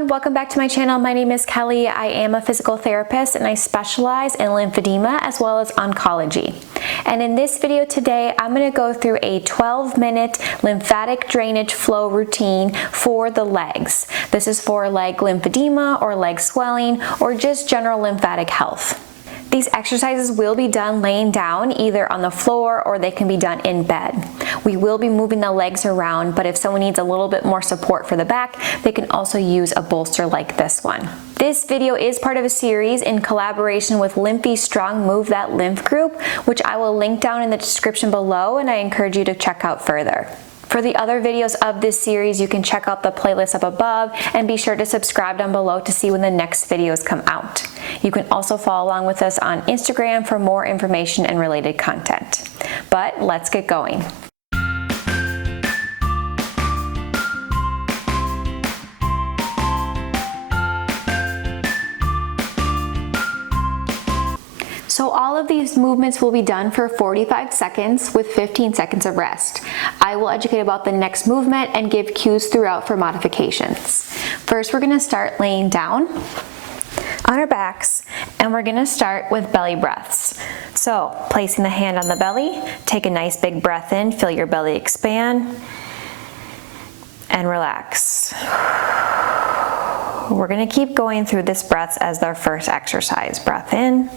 everyone, welcome back to my channel. My name is Kelly. I am a physical therapist and I specialize in lymphedema as well as oncology. And in this video today, I'm going to go through a 12-minute lymphatic drainage flow routine for the legs. This is for leg lymphedema or leg swelling or just general lymphatic health. These exercises will be done laying down either on the floor or they can be done in bed. We will be moving the legs around, but if someone needs a little bit more support for the back, they can also use a bolster like this one. This video is part of a series in collaboration with Lymphie's Strong Move That Lymph group, which I will link down in the description below, and I encourage you to check out further. For the other videos of this series, you can check out the playlist up above and be sure to subscribe down below to see when the next videos come out. You can also follow along with us on Instagram for more information and related content. But let's get going. So all of these movements will be done for 45 seconds with 15 seconds of rest. I will educate about the next movement and give cues throughout for modifications. First, we're going to start laying down on our backs, and we're going to start with belly breaths. So placing the hand on the belly, take a nice big breath in, feel your belly expand, and relax. We're going to keep going through this breaths as our first exercise. Breath in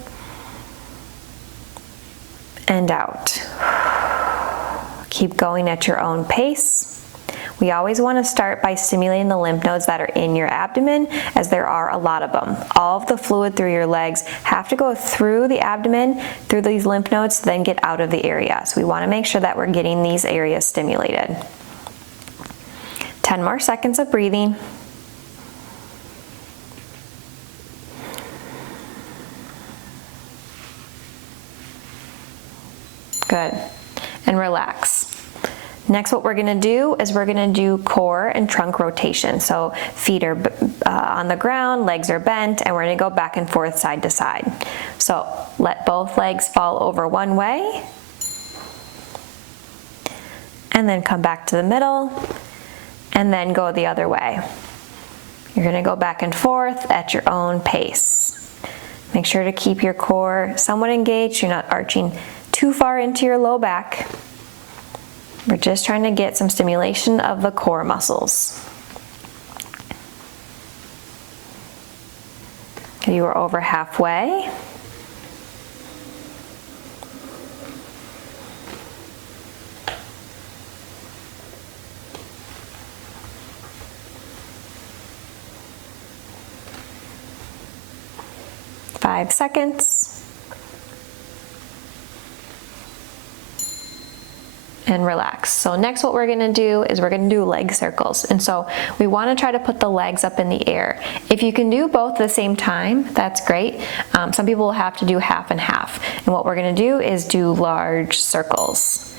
and out. Keep going at your own pace. We always want to start by stimulating the lymph nodes that are in your abdomen, as there are a lot of them. All of the fluid through your legs have to go through the abdomen, through these lymph nodes, to then get out of the area. So we want to make sure that we're getting these areas stimulated. 10 more seconds of breathing. Good. And relax. Next, what we're going to do is we're going to do core and trunk rotation. So feet are on the ground, legs are bent, and we're going to go back and forth side to side. So let both legs fall over one way, and then come back to the middle, and then go the other way. You're going to go back and forth at your own pace. Make sure to keep your core somewhat engaged. You're not arching too far into your low back. We're just trying to get some stimulation of the core muscles. You are over halfway. Five seconds. And relax. So next what we're going to do is we're going to do leg circles. And so we want to try to put the legs up in the air. If you can do both at the same time, that's great. Some people will have to do half and half. And what we're going to do is do large circles.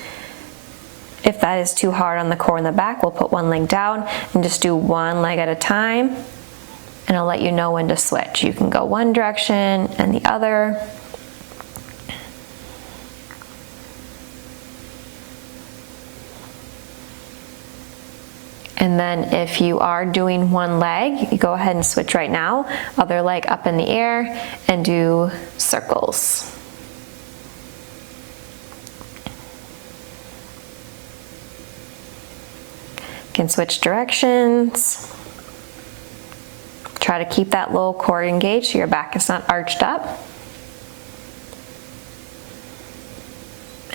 If that is too hard on the core and the back, we'll put one leg down and just do one leg at a time. And I'll let you know when to switch. You can go one direction and the other. And then if you are doing one leg, you go ahead and switch right now. Other leg up in the air and do circles. You can switch directions. Try to keep that low core engaged so your back is not arched up.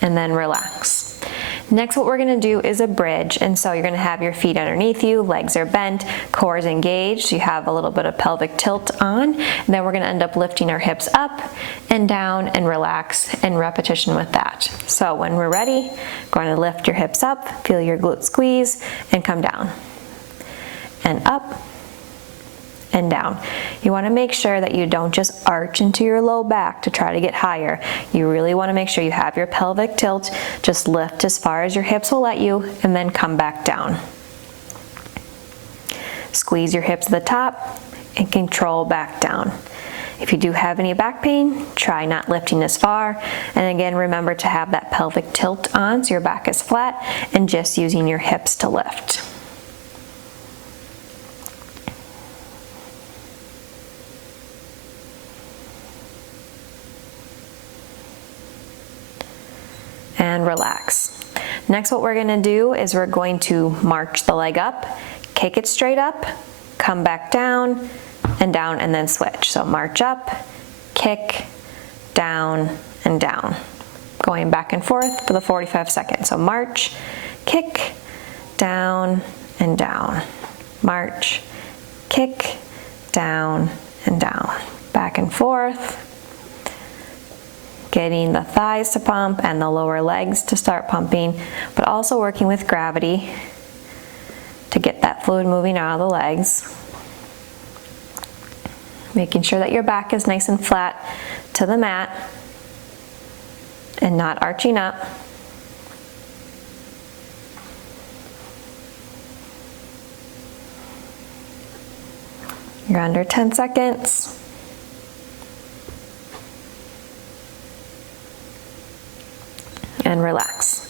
And then relax. Next, what we're going to do is a bridge, and so you're going to have your feet underneath you, legs are bent, core is engaged, so you have a little bit of pelvic tilt on, and then we're going to end up lifting our hips up and down and relax, and repetition with that. So when we're ready, we're going to lift your hips up, feel your glute squeeze, and come down, and up, and down. You want to make sure that you don't just arch into your low back to try to get higher. You really want to make sure you have your pelvic tilt. Just lift as far as your hips will let you and then come back down. Squeeze your hips to the top and control back down. If you do have any back pain, try not lifting as far. And again, remember to have that pelvic tilt on so your back is flat and just using your hips to lift. and relax. Next, what we're gonna do is we're going to march the leg up, kick it straight up, come back down, and then switch. So march up, kick, down, and down. Going back and forth for the 45 seconds. So march, kick, down, and down. March, kick, down, and down. Back and forth. Getting the thighs to pump and the lower legs to start pumping, but also working with gravity to get that fluid moving out of the legs. Making sure that your back is nice and flat to the mat and not arching up. You're under 10 seconds. And relax.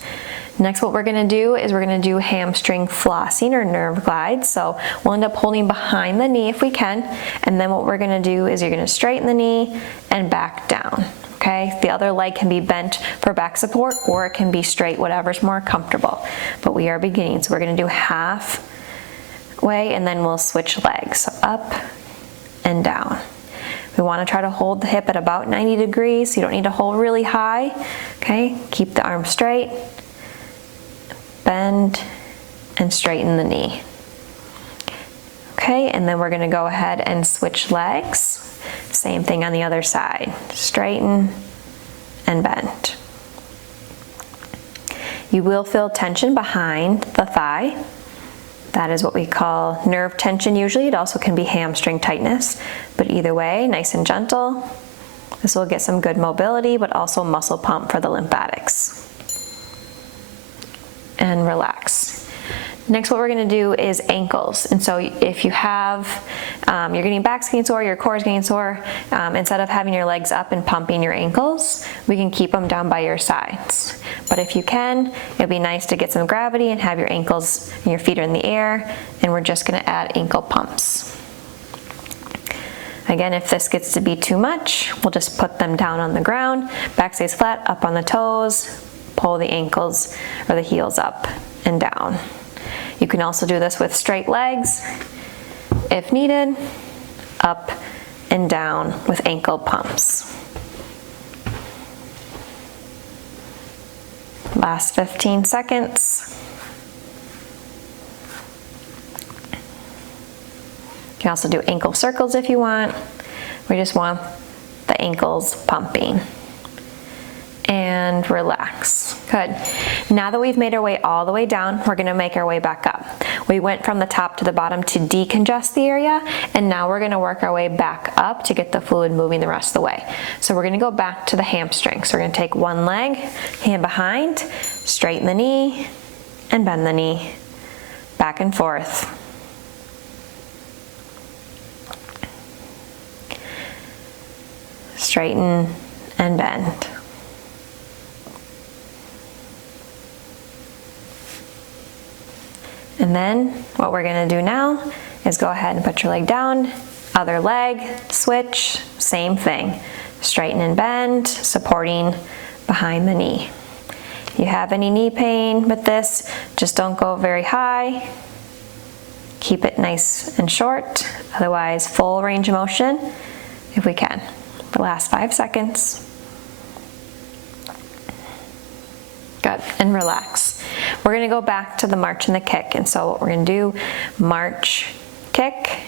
Next, what we're gonna do is we're gonna do hamstring flossing or nerve glides. So we'll end up holding behind the knee if we can. And then what we're gonna do is you're gonna straighten the knee and back down, okay? The other leg can be bent for back support or it can be straight, whatever's more comfortable. But we are beginning, so we're gonna do halfway and then we'll switch legs. So up and down. We want to try to hold the hip at about 90 degrees, so you don't need to hold really high, okay? Keep the arm straight, bend, and straighten the knee. Okay, and then we're going to go ahead and switch legs. Same thing on the other side. Straighten and bend. You will feel tension behind the thigh. That is what we call nerve tension usually. It also can be hamstring tightness, but either way, nice and gentle. This will get some good mobility, but also muscle pump for the lymphatics. And relax. Next, what we're gonna do is ankles. And so if you have, you're getting back's getting sore, your core is getting sore, instead of having your legs up and pumping your ankles, we can keep them down by your sides. But if you can, it'd be nice to get some gravity and have your ankles and your feet are in the air, and we're just gonna add ankle pumps. Again, if this gets to be too much, we'll just put them down on the ground, back stays flat, up on the toes, pull the ankles or the heels up and down. You can also do this with straight legs, if needed, up and down with ankle pumps. Last 15 seconds. You can also do ankle circles if you want. We just want the ankles pumping. And relax. Good. Now that we've made our way all the way down, we're gonna make our way back up. We went from the top to the bottom to decongest the area, and now we're gonna work our way back up to get the fluid moving the rest of the way. So we're gonna go back to the hamstring. So we're gonna take one leg, hand behind, straighten the knee, and bend the knee, back and forth. Straighten and bend. And then what we're gonna do now is go ahead and put your leg down, other leg, switch, same thing. Straighten and bend, supporting behind the knee. If you have any knee pain with this, just don't go very high. Keep it nice and short, otherwise full range of motion if we can. The last 5 seconds. Good, and relax. We're gonna go back to the march and the kick. And so what we're gonna do, march, kick,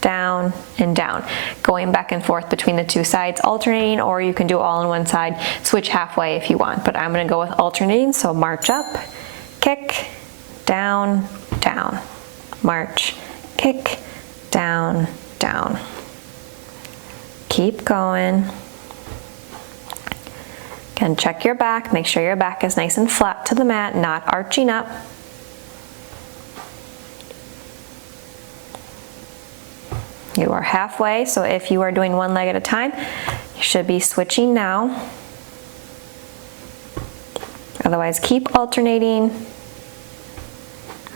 down, and down. Going back and forth between the two sides, alternating, or you can do all on one side, switch halfway if you want. But I'm gonna go with alternating, so march up, kick, down, down. March, kick, down, down. Keep going. Again, check your back, make sure your back is nice and flat to the mat, not arching up. You are halfway, so if you are doing one leg at a time, you should be switching now. Otherwise, keep alternating.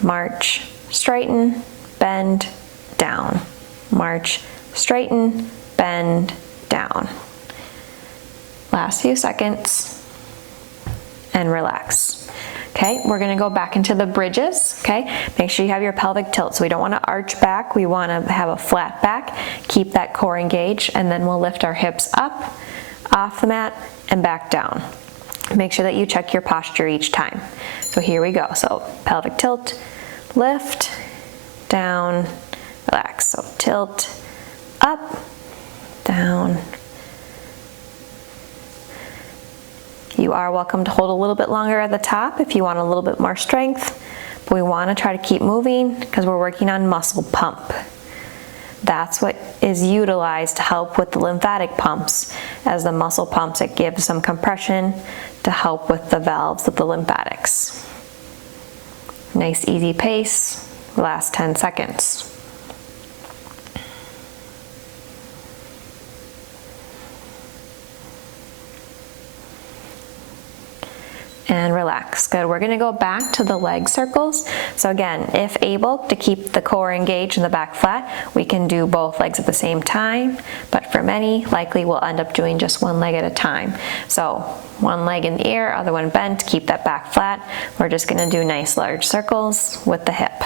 March, straighten, bend, down. March, straighten, bend, down. Last few seconds. and relax. Okay, we're gonna go back into the bridges, okay? Make sure you have your pelvic tilt. So we don't wanna arch back, we wanna have a flat back, keep that core engaged, and then we'll lift our hips up, off the mat, and back down. Make sure that you check your posture each time. So here we go. So pelvic tilt, lift, down, relax. So tilt, up, down. You are welcome to hold a little bit longer at the top if you want a little bit more strength, but we want to try to keep moving because we're working on muscle pump. That's what is utilized to help with the lymphatic pumps. As the muscle pumps, it gives some compression to help with the valves with the lymphatics. Nice easy pace, last 10 seconds. And relax. Good. We're going to go back to the leg circles. So again, if able to keep the core engaged and the back flat, we can do both legs at the same time, but for many, likely we'll end up doing just one leg at a time. So one leg in the air, other one bent, keep that back flat. We're just going to do nice large circles with the hip.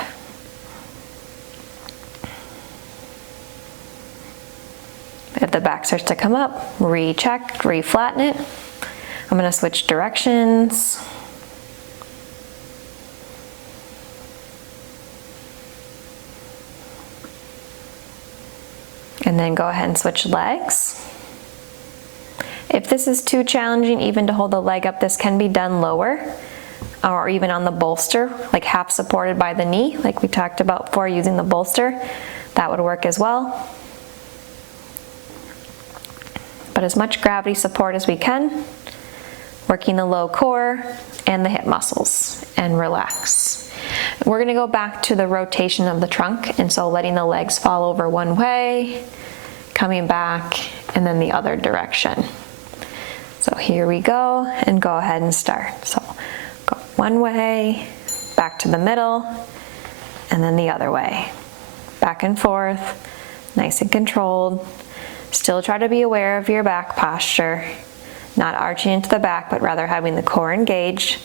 If the back starts to come up, recheck, re-flatten it. I'm going to switch directions. And then go ahead and switch legs. If this is too challenging even to hold the leg up, this can be done lower or even on the bolster, like half supported by the knee, like we talked about before using the bolster. That would work as well. But as much gravity support as we can. Working the low core and the hip muscles, and relax. We're gonna go back to the rotation of the trunk, and so letting the legs fall over one way, coming back, and then the other direction. So here we go, and go ahead and start. So go one way, back to the middle, and then the other way. Back and forth, nice and controlled. Still try to be aware of your back posture. Not arching into the back, but rather having the core engaged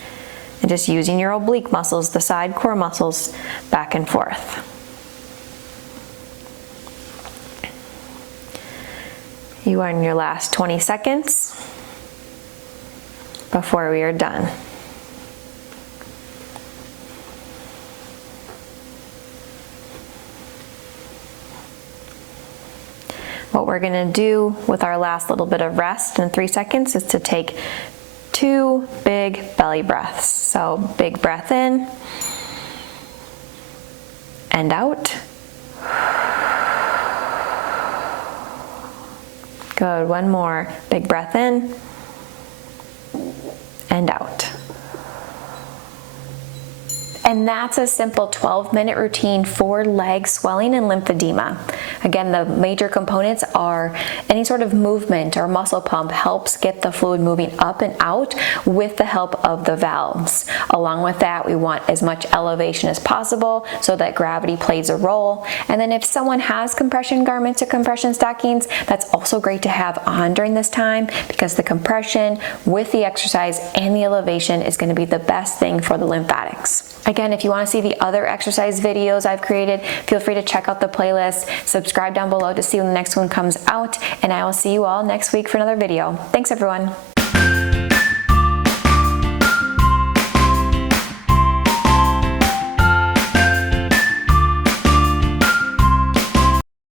and just using your oblique muscles, the side core muscles, back and forth. You are in your last 20 seconds before we are done. What we're gonna do with our last little bit of rest in 3 seconds is to take 2 big belly breaths. So big breath in and out. Good, one more. Big breath in and out. And that's a simple 12-minute routine for leg swelling and lymphedema. Again, the major components are any sort of movement or muscle pump helps get the fluid moving up and out with the help of the valves. Along with that, we want as much elevation as possible so that gravity plays a role. And then if someone has compression garments or compression stockings, that's also great to have on during this time because the compression with the exercise and the elevation is going to be the best thing for the lymphatics. Again, if you want to see the other exercise videos I've created, feel free to check out the playlist, subscribe down below to see when the next one comes out, and I will see you all next week for another video. Thanks, everyone.